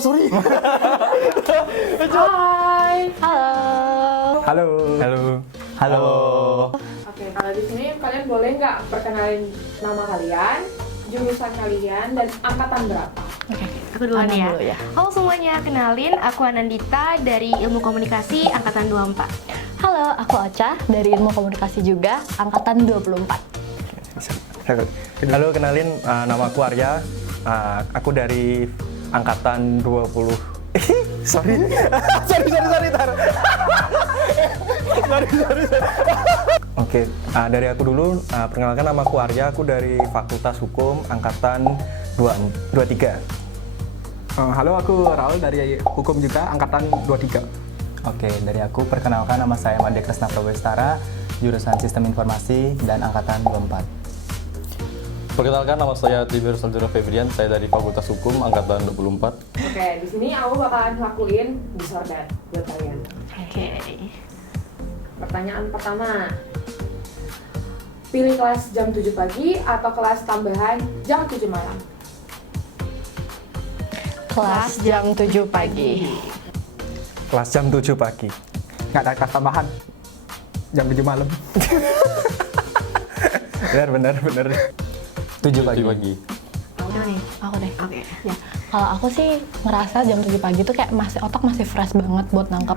sorry. Hai. Halo. Halo. Halo. Oke, kalau di sini kalian boleh nggak perkenalin nama kalian, jurusan kalian, dan angkatan berapa? Oke, aku duluan Ana ya. dulu ya. Halo semuanya, kenalin aku Anandita dari Ilmu Komunikasi Angkatan 24. Halo, aku Ocha dari Ilmu Komunikasi juga, Angkatan 24. Halo, kenalin nama aku Arya. Aku dari angkatan 20. Sorry. sorry, tar. sorry. Oke, dari aku dulu. Perkenalkan nama aku Arya. Aku dari Fakultas Hukum angkatan 23. Halo, aku Raul dari Hukum juga, Angkatan 23. Oke, dari aku perkenalkan nama saya Made Kresna Prabestara, jurusan Sistem Informasi dan Angkatan 24. Perkenalkan, nama saya Tibir Saldura Febrian, saya dari Fakultas Hukum Angkatan 24. Oke, di sini aku bakalan lakuin disorder buat kalian. Oke. Pertanyaan pertama. Pilih kelas jam 7 pagi atau kelas tambahan jam 7 malam? Kelas jam 7 pagi. Kelas jam 7 pagi. Nggak ada kelas tambahan. Jam 7 malam. Benar. 7 pagi. Udah nih. Aku deh. Oke. Ya, kalau aku sih ngerasa jam 7 pagi tuh kayak otak masih fresh banget buat nangkap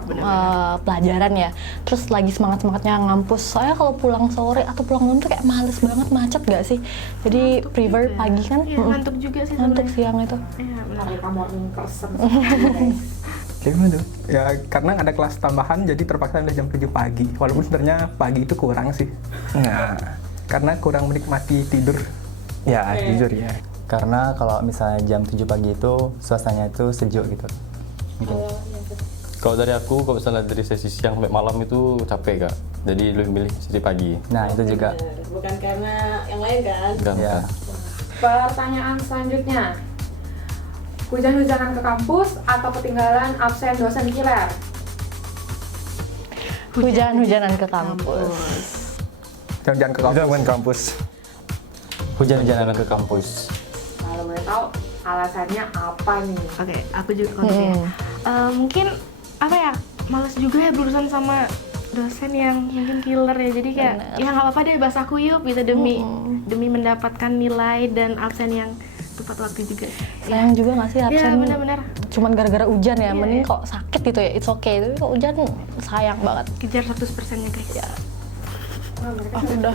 pelajaran ya. Terus lagi semangat-semangatnya ngampus. Soalnya kalau pulang sore atau pulang malam tuh kayak males banget, macet gak sih? Jadi prefer pagi kan. Iya, ngantuk juga sih Ngantuk sebenarnya. siang itu. Iya, benar. Mereka morning person. Gimana tuh? Ya, karena ada kelas tambahan jadi terpaksa udah jam 7 pagi. Walaupun sebenarnya pagi itu kurang sih. Nah, Karena kurang menikmati tidur. ya jujur ya. Karena kalau misalnya jam 7 pagi itu suasananya itu sejuk gitu. Mungkin. Kalau dari aku, kalau misalnya dari sesi siang sampai malam itu capek kak, jadi lebih milih sesi pagi. Nah, itu juga. Bukan karena yang lain kan? Kan, Ya. Pertanyaan selanjutnya. Hujan-hujanan ke kampus atau ketinggalan absen dosen killer? Hujan-hujanan ke kampus. Jangan ke Itu kampus. bukan kampus. Hujan-hujanan ke kampus. Kalau boleh tahu alasannya apa nih? Oke, aku juga kalau gitu ya. Mungkin apa ya? Males juga ya berurusan sama dosen yang mungkin killer ya. Jadi kayak ya nggak apa-apa deh bahasa kuyup gitu demi mendapatkan nilai dan absen yang tepat waktu juga. Sayang juga gak sih Iya, absen benar-benar. cuman gara-gara hujan ya, Iya, mending iya. kok sakit gitu ya, it's okay. Tapi kok hujan sayang banget. Kejar 100%-nya guys. Ya, Wah, mereka Aku udah.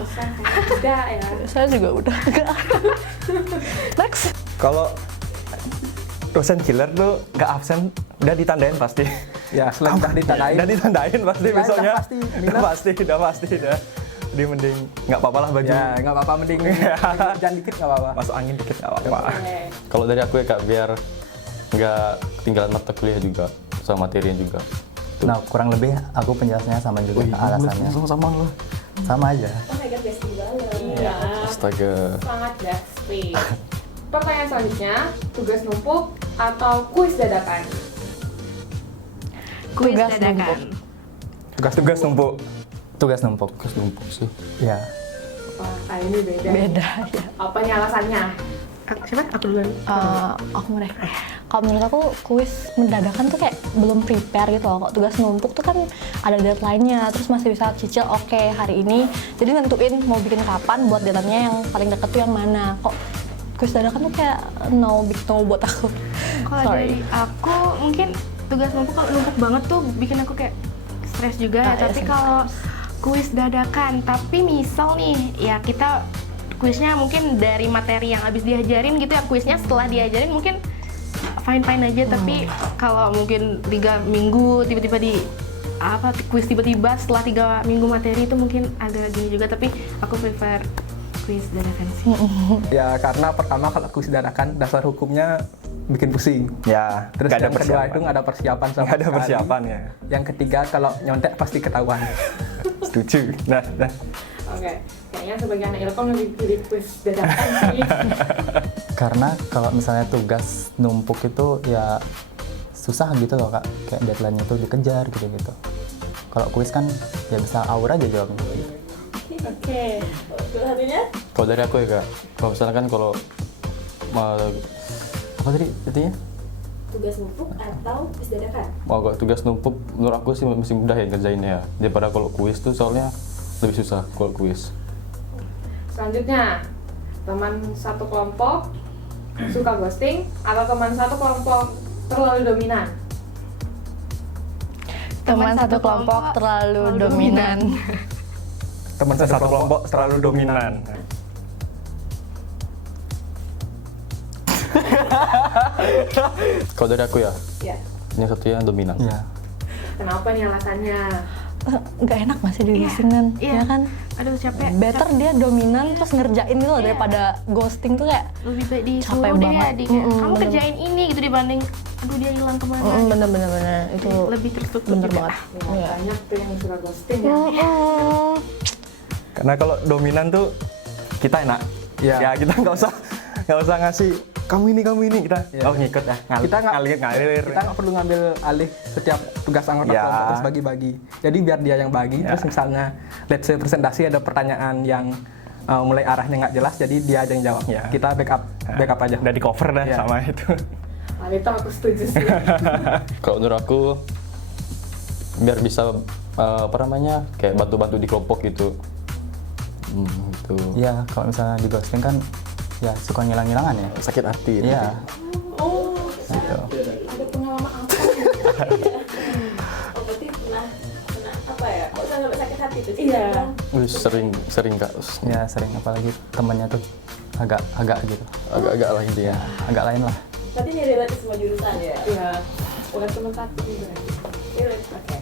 Tidak ya. saya juga udah enggak. Next. Kalau dosen killer tuh nggak absen, udah ditandain pasti. Ya, selain udah ditandain. Udah ditandain pasti Nilai udah besoknya. pasti, Udah minus. pasti dah. Jadi mending nggak apa-apa lah baju. Ya, nggak apa-apa, mending hujan dikit nggak apa-apa. Masuk angin dikit nggak apa-apa. Oke. Kalau dari aku ya kak, biar nggak ketinggalan mata kuliah juga, sama materinya juga. Nah, kurang lebih aku penjelasannya sama juga alasannya. Sama loh. Sama aja. Oh my god, bestie banget. Iya. Astaga. Sangat gasping. Pertanyaan selanjutnya, tugas numpuk atau kuis dadakan? Kuis Tugas dadakan. Tugas numpuk. Tugas numpuk. Terus numpuk sih. Ya. Wah, ini beda. Beda ya. Apa nih alasannya? Siapa? Aku duluan. Aku mulai. Kalau menurut aku kuis mendadakan tuh kayak belum prepare gitu loh. Kok tugas numpuk tuh kan ada deadline-nya, terus masih bisa cicil oke hari ini. Jadi nentuin mau bikin kapan buat deadline-nya yang paling deket tuh yang mana. Kok kuis dadakan tuh kayak no big no buat aku. Kalau dari aku mungkin tugas numpuk kalau numpuk banget tuh bikin aku kayak stres juga ya. Ah, iya, Tapi sama. kalau kuis dadakan, tapi misal nih ya kita kuisnya mungkin dari materi yang habis diajarin gitu ya, kuisnya setelah diajarin mungkin fine aja. Tapi kalau mungkin 3 minggu tiba-tiba di kuis tiba-tiba setelah 3 minggu materi itu mungkin agak gini juga. Tapi aku prefer kuis dadakan sih. Ya, karena pertama kalau kuis dadakan dasar hukumnya bikin pusing. Ya, Terus nggak ada yang kedua persiapan. itu nggak ada persiapan sama Nggak ada sekali. persiapan ya. Yang ketiga kalau nyontek pasti ketahuan. Setuju. Nah. Oke, kayaknya sebagai anak ilkom lebih pilih kuis dadakan sih. Karena kalau misalnya tugas numpuk itu ya susah gitu loh kak. Kayak deadline-nya itu dikejar gitu-gitu. Kalau kuis kan ya bisa aur aja jawabnya. Oke. Satunya? Kalau dari aku ya kak, kalau misalnya kan kalau apa tadi intinya? tugas numpuk atau kuis dadakan? Mau kalau tugas numpuk menurut aku sih masih mudah ya ngerjainnya ya. Daripada kalau kuis tuh soalnya lebih susah kalau kuis. Selanjutnya, teman satu kelompok suka ghosting atau teman satu kelompok terlalu dominan? Teman satu kelompok terlalu dominan. Teman satu kelompok terlalu dominan. Kalau dari aku ya, Ya. yang satunya dominan. Iya. Kenapa nih alasannya? Nggak enak masih di ghostingan, Iya. ya kan? Aduh capek. Better dia dominan terus ngerjain gitu loh daripada ghosting tuh kayak Lebih baik disuruh Capek deh banget. ya, kayak, kamu bener. kerjain ini gitu dibanding aduh dia hilang kemana. bener itu Lebih terstruktur bener juga. banget. Ya, Iya. banyak tuh yang suka ghosting ya. Karena kalau dominan tuh kita enak. Iya. Ya kita nggak usah ngasih kamu ini kita. Iya. Oh ngikut ya. Kita nggak ngalir. kita nggak perlu ngambil alih setiap tugas anggota Ya. kelompok, terus bagi-bagi. Jadi biar dia yang bagi. Ya. Terus misalnya let's say presentasi ada pertanyaan yang mulai arahnya nggak jelas, jadi dia aja yang jawab. Ya. Kita backup aja. Udah di cover dah Ya. sama itu. Hal itu aku setuju sih. Kalau menurut aku biar bisa kayak bantu-bantu di kelompok gitu. Gitu. Iya, kalau misalnya di ghosting kan ya suka ngilang-ngilangan ya. Sakit hati. Iya. Oh, Gitu. ada pengalaman apa? Oh, berarti pernah apa ya? Kok sampai sakit hati tuh? Iya. Wih, sering Kak. Ya sering, apalagi temennya tuh agak gitu. Agak-agak lah intinya. Agak lain lah. Berarti ini relate semua jurusan ya? Iya. Bukan cuma satu juga. Relate, oke.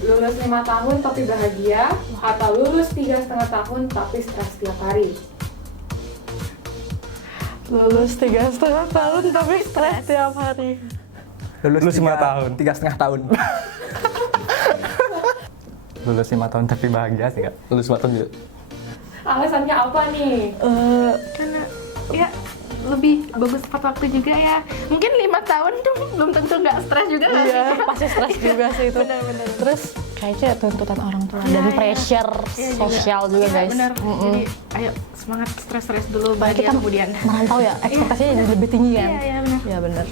Lulus 5 tahun tapi bahagia atau lulus 3,5 tahun tapi stres tiap hari? Lulus 3,5 tahun tapi stres tiap hari. Lulus 5 tahun. 3,5 tahun. Lulus 5 tahun tapi bahagia sih Kak. Lulus 5 tahun juga. Alasannya apa nih? Karena ya lebih bagus tepat waktu juga ya. Mungkin 5 tahun tuh belum tentu nggak stres juga nggak sih? Iya, pasti stres juga sih itu. Benar. Terus kayaknya tuntutan orang tua Iya, dan iya. pressure Iya juga. sosial juga Iya, guys. benar. Jadi ayo semangat stres dulu Apalagi bahagia kita kemudian. merantau ya, ekspektasinya jadi lebih tinggi kan? Iya benar. Iya benar.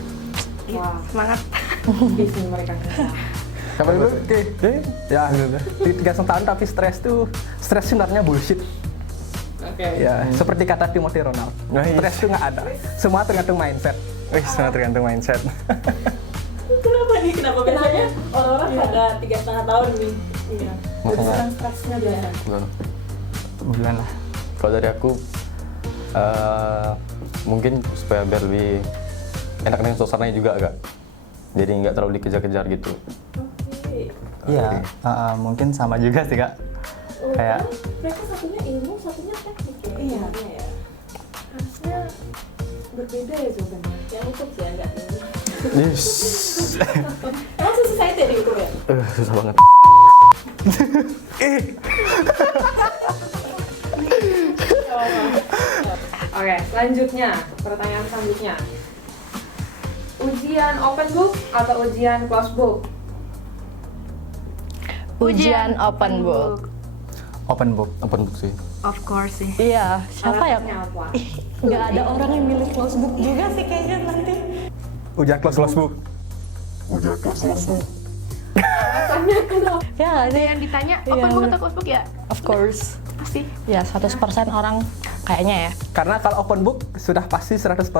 Iya, Wah. semangat. Bisa mereka kenal. Siapa dulu? Oke. Ya, 3,5 tahun tapi stres sebenarnya bullshit. Oke. Ya, seperti kata Timothy Ronald. Stres itu nggak ada. Semua tergantung mindset. Wih, sangat tergantung mindset. Kenapa nih? Kenapa biasanya orang-orang pada 3,5 tahun nih? Iya. Makanya- Jurusan stresnya biasa. Gimana? Bulan lah. Kalau dari aku mungkin supaya biar lebih enak dengan suasananya juga Kak. Jadi nggak terlalu dikejar-kejar gitu. Oke. Iya, mungkin sama juga sih Kak. Oh, Kayak mereka satunya ilmu, satunya teknik ya? Iya. Ya. Harusnya berbeda ya jawabannya. Yang hukum sih enggak ilmu. Yes. Emang susah itu ya di hukum ya? Susah banget. Oke, selanjutnya, pertanyaan selanjutnya. Ujian open book atau ujian closed book? Ujian open book. open book. Open book sih. Of course sih. Iya, siapa ya? Alasannya apa? Nggak ada orang yang milih close book juga sih kayaknya nanti. Ujian close book. Alasannya kenapa? Ya nggak Ada sih? yang ditanya Iya. open book atau closed book ya? Of course. Pasti. Ya 100% orang kayaknya ya. Karena kalau open book sudah pasti 100%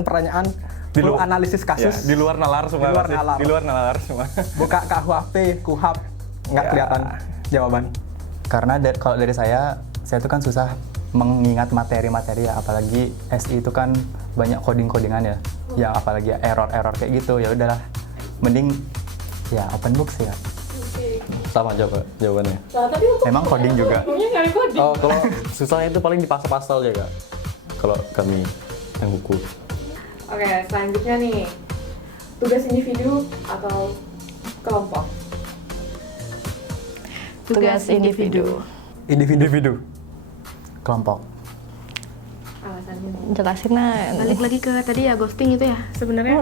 pertanyaan Di perlu luar- analisis Ya, kasus. di luar nalar semua. Di luar pasti. nalar. Di luar nalar semua. Buka KUHP, KUHAP, nggak Ya. kelihatan jawaban. Karena kalau dari saya tuh kan susah mengingat materi-materi ya, apalagi SI itu kan banyak coding-codingan ya, yang apalagi error-error kayak gitu, ya udahlah, mending ya open book sih ya. Sama jawabannya. Nah, tapi hukum Memang coding juga. Hukumnya nggak ada coding. Oh, kalau susahnya itu paling di pasal-pasal ya Kak. Kalau kami yang hukum. Oke, selanjutnya nih. Tugas individu atau kelompok? Tugas individu. Individu. Kelompok. Alasannya nih. Jelasin nah. Balik lagi ke tadi ya ghosting itu ya sebenarnya.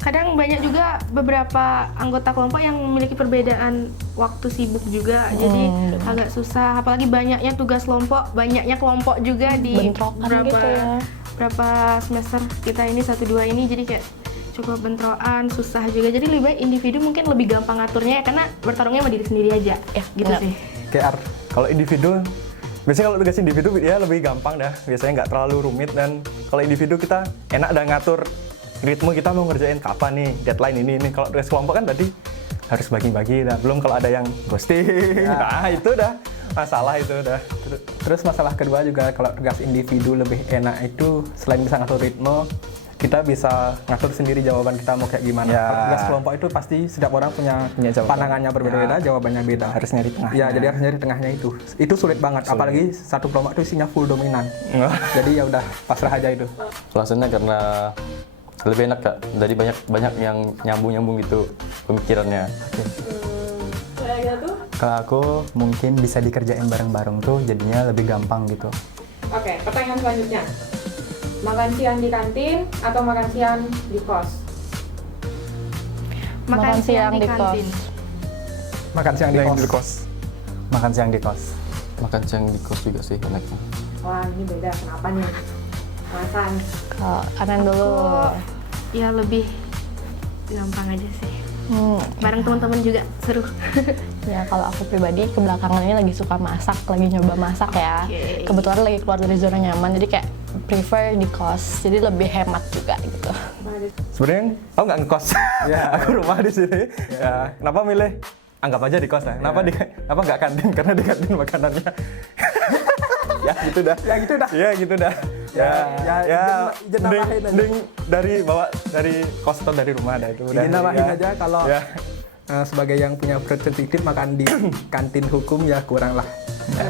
Kadang banyak juga beberapa anggota kelompok yang memiliki perbedaan waktu sibuk juga, jadi agak susah. Apalagi banyaknya tugas kelompok, banyaknya kelompok juga di Bentrokan gitu ya. berapa semester kita ini 1-2 ini, jadi kayak cukup bentroan, susah juga. Jadi lebih baik individu mungkin lebih gampang ngaturnya ya, karena bertarungnya sama diri sendiri aja. Ya, gitu benar. sih. KR. Kalau individu, biasanya kalau tugas individu ya lebih gampang dah. Biasanya nggak terlalu rumit, dan kalau individu kita enak dah ngatur ritme kita mau ngerjain kapan nih, deadline ini. Kalau tugas kelompok kan tadi harus bagi-bagi dah. Belum kalau ada yang ghosting, nah itu dah masalah itu dah. Terus masalah kedua juga kalau tugas individu lebih enak itu selain bisa ngatur ritme, kita bisa ngatur sendiri jawaban kita mau kayak gimana. Ya. Kalau tugas kelompok itu pasti setiap orang punya jawaban. pandangannya berbeda-beda, jawabannya beda. Harus nyari tengahnya. Ya, jadi harus nyari tengahnya itu. Itu sulit banget, apalagi satu kelompok itu isinya full dominan. Jadi ya udah pasrah aja itu. Alasannya karena lebih enak Kak, dari banyak yang nyambung gitu pemikirannya. Kayak gitu. Kalau aku mungkin bisa dikerjain bareng-bareng tuh jadinya lebih gampang gitu. Oke, pertanyaan selanjutnya. Makan siang di kantin atau makan siang di kos? Makan siang di kantin. Makan siang di kos. Makan siang di kos. Makan siang di kos juga sih enaknya. Wah, ini beda. Kenapa nih? Alasan. Kalau Anan dulu. Ya lebih gampang aja sih. Bareng teman-teman juga seru. Ya kalau aku pribadi kebelakangan ini lagi suka masak, lagi nyoba masak ya. Oke. Kebetulan lagi keluar dari zona nyaman, jadi kayak prefer di kos, jadi lebih hemat juga gitu. Sebenarnya aku nggak ngekos. Ya, aku rumah di sini. Ya, kenapa milih? Anggap aja di kos ya. Kenapa nggak kantin? Karena di kantin makanannya. Ya gitu dah. Ya gitu dah. Ya gitu dah. izin nambahin aja. mending dari kos atau dari rumah dah itu. Ini nambahin Ya. aja kalau Ya. sebagai yang punya perut sensitif makan di kantin hukum ya kurang lah.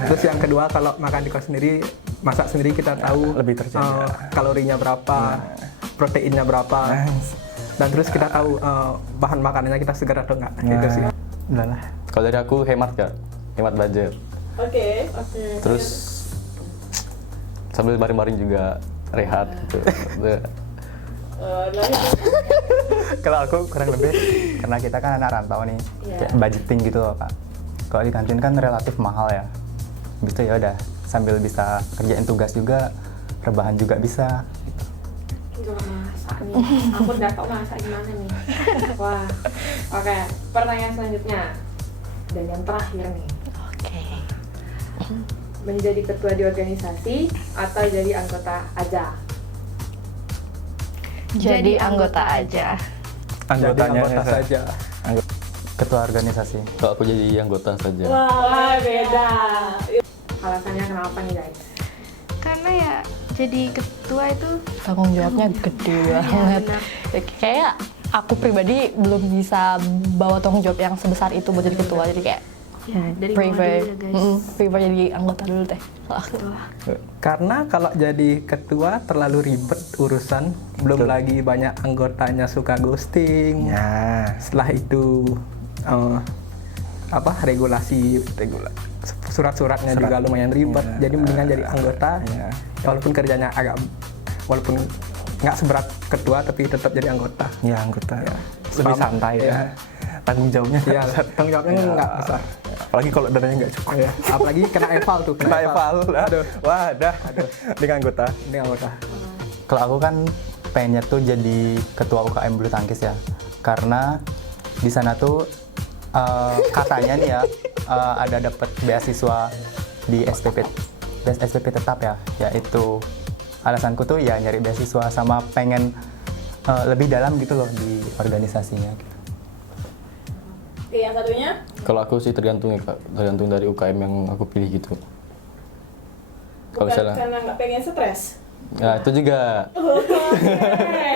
Terus yang kedua kalau makan di kos sendiri, masak sendiri kita tahu lebih terjaga. kalorinya berapa, proteinnya berapa, dan terus kita tahu bahan makanannya kita segar atau enggak. Gitu sih. Udahlah. Kalau dari aku hemat Kak, hemat budget. Oke. Terus sambil bareng-bareng juga rehat gitu. Kalau aku kurang lebih karena kita kan anak rantau nih, kayak budgeting gitu loh Kak. Kalau di kantin kan relatif mahal ya. Gitu ya udah sambil bisa kerjain tugas juga, rebahan juga bisa. Gila masak nih. Aku udah tau masak gimana nih. Wah. Oke, pertanyaan selanjutnya. Dan yang terakhir nih. Oke. Menjadi ketua di organisasi atau jadi anggota aja? Jadi anggota aja. Anggotanya Jadi anggota saja. Ketua organisasi. Kalau aku jadi anggota saja. Wah, beda. Alasannya kenapa nih guys? Karena ya jadi ketua itu Tanggung jawabnya gede banget. benar. Kayak aku pribadi belum bisa bawa tanggung jawab yang sebesar itu buat jadi ketua, jadi kayak ya dari bawah prefer, dulu ya guys. prefer jadi anggota dulu teh. Kalau aku. Karena kalau jadi ketua terlalu ribet urusan, belum lagi banyak anggotanya suka ghosting. Ya. Setelah itu regulasi surat-suratnya juga lumayan ribet. Ya. Jadi mendingan jadi anggota. Ya. Walaupun kerjanya walaupun nggak seberat ketua tapi tetap jadi anggota. Ya, anggota. Lebih Sama. santai Ya. ya. Tanggung jawabnya Iya, tanggung jawabnya nggak besar. Apalagi kalau dananya nggak cukup. Ya. Apalagi kena eval tuh. Kena eval. Aduh. Wah, dah. Dengan anggota. Ini anggota. Kalau aku kan pengennya tuh jadi ketua UKM bulu tangkis ya, karena di sana tuh katanya nih ya ada dapat beasiswa di SPP tetap ya, yaitu alasanku tuh ya nyari beasiswa sama pengen lebih dalam gitu loh di organisasinya. Oke, yang satunya? Kalau aku sih tergantung ya Kak, tergantung dari UKM yang aku pilih gitu. Kalau Bukan misalnya, karena nggak pengen stres. ya itu juga. Oke.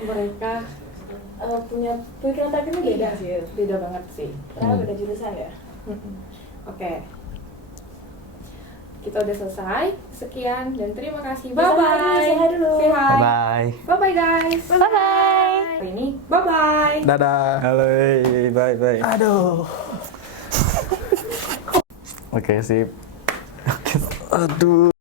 Mereka punya pikiran takdirnya beda sih. Beda banget sih. Karena beda jurusan ya. Oke. Kita udah selesai. Sekian dan terima kasih. Bye Bye bye. bye. Say hi dulu. Say hi. Bye. Bye bye guys. Bye bye. Hari ini bye bye. Dadah. Halo, bye. Aduh. Oke, sip. Aduh.